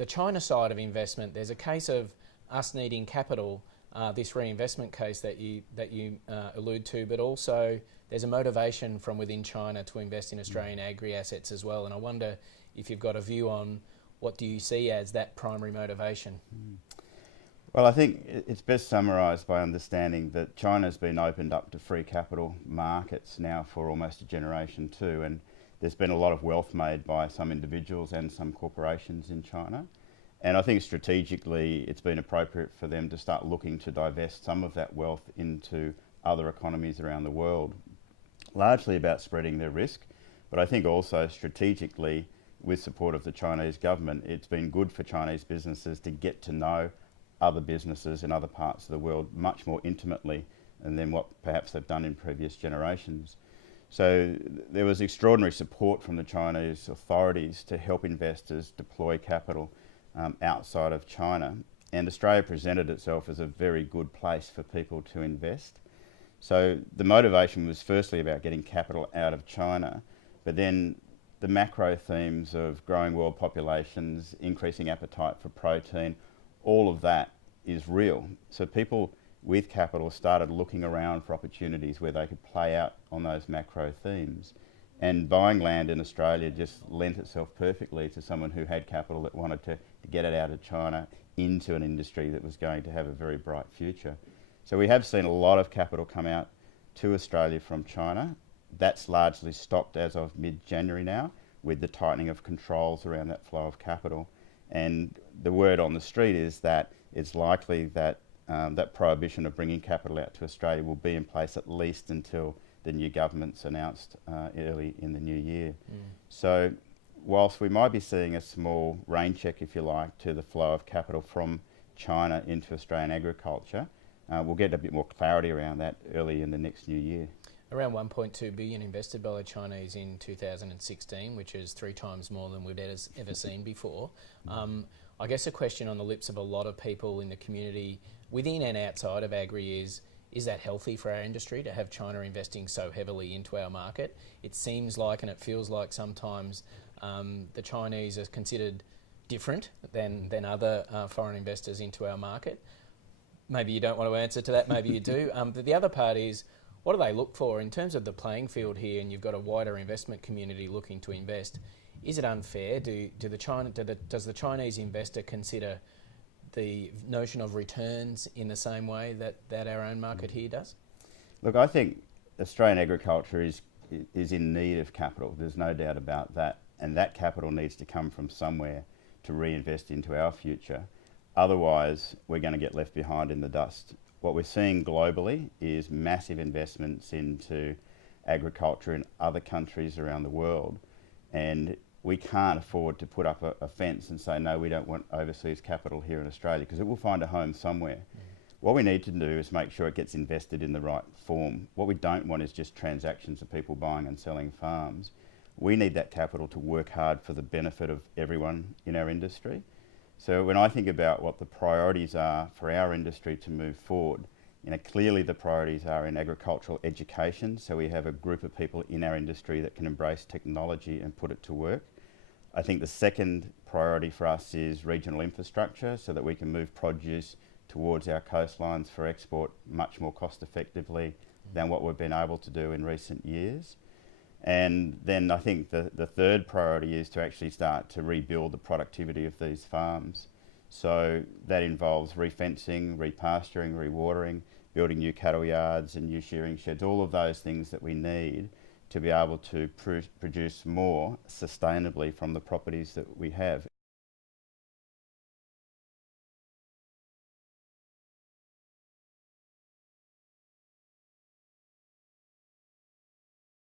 the China side of investment, there's a case of us needing capital, this reinvestment case that you allude to, but also there's a motivation from within China to invest in Australian agri assets as well. And I wonder if you've got a view on what do you see as that primary motivation? Well, I think it's best summarised by understanding that China's been opened up to free capital markets now for almost a generation too, and there's been a lot of wealth made by some individuals and some corporations in China. And I think strategically it's been appropriate for them to start looking to divest some of that wealth into other economies around the world, largely about spreading their risk. But I think also strategically, with support of the Chinese government, it's been good for Chinese businesses to get to know other businesses in other parts of the world much more intimately than what perhaps they've done in previous generations. So there was extraordinary support from the Chinese authorities to help investors deploy capital outside of China, and Australia presented itself as a very good place for people to invest. So the motivation was firstly about getting capital out of China, but then the macro themes of growing world populations, increasing appetite for protein, all of that is real. So people with capital started looking around for opportunities where they could play out on those macro themes. And buying land in Australia just lent itself perfectly to someone who had capital that wanted to get it out of China into an industry that was going to have a very bright future. So we have seen a lot of capital come out to Australia from China. That's largely stopped as of mid-January now, with the tightening of controls around that flow of capital. And the word on the street is that it's likely that that prohibition of bringing capital out to Australia will be in place at least until the new government's announced early in the new year. So whilst we might be seeing a small rain check, if you like, to the flow of capital from China into Australian agriculture, we'll get a bit more clarity around that early in the next new year. Around 1.2 billion invested by the Chinese in 2016, which is 3 times more than we've ever seen before. I guess a question on the lips of a lot of people in the community within and outside of agri is that healthy for our industry to have China investing so heavily into our market? It seems like, and it feels like sometimes the Chinese are considered different than other foreign investors into our market. Maybe you don't want to answer to that, maybe you do. But the other part is, what do they look for in terms of the playing field here? And you've got a wider investment community looking to invest. Is it unfair? Does the Chinese investor consider the notion of returns in the same way that our own market here does? Look, I think Australian agriculture is in need of capital. There's no doubt about that. And that capital needs to come from somewhere to reinvest into our future. Otherwise, we're going to get left behind in the dust. What we're seeing globally is massive investments into agriculture in other countries around the world. And we can't afford to put up a fence and say, no, we don't want overseas capital here in Australia, because it will find a home somewhere. What we need to do is make sure it gets invested in the right form. What we don't want is just transactions of people buying and selling farms. We need that capital to work hard for the benefit of everyone in our industry. So when I think about what the priorities are for our industry to move forward, clearly the priorities are in agricultural education, so we have a group of people in our industry that can embrace technology and put it to work. I think the second priority for us is regional infrastructure, so that we can move produce towards our coastlines for export much more cost effectively than what we've been able to do in recent years. And then I think the third priority is to actually start to rebuild the productivity of these farms. So that involves refencing, repasturing, rewatering, building new cattle yards and new shearing sheds, all of those things that we need to be able to produce more sustainably from the properties that we have.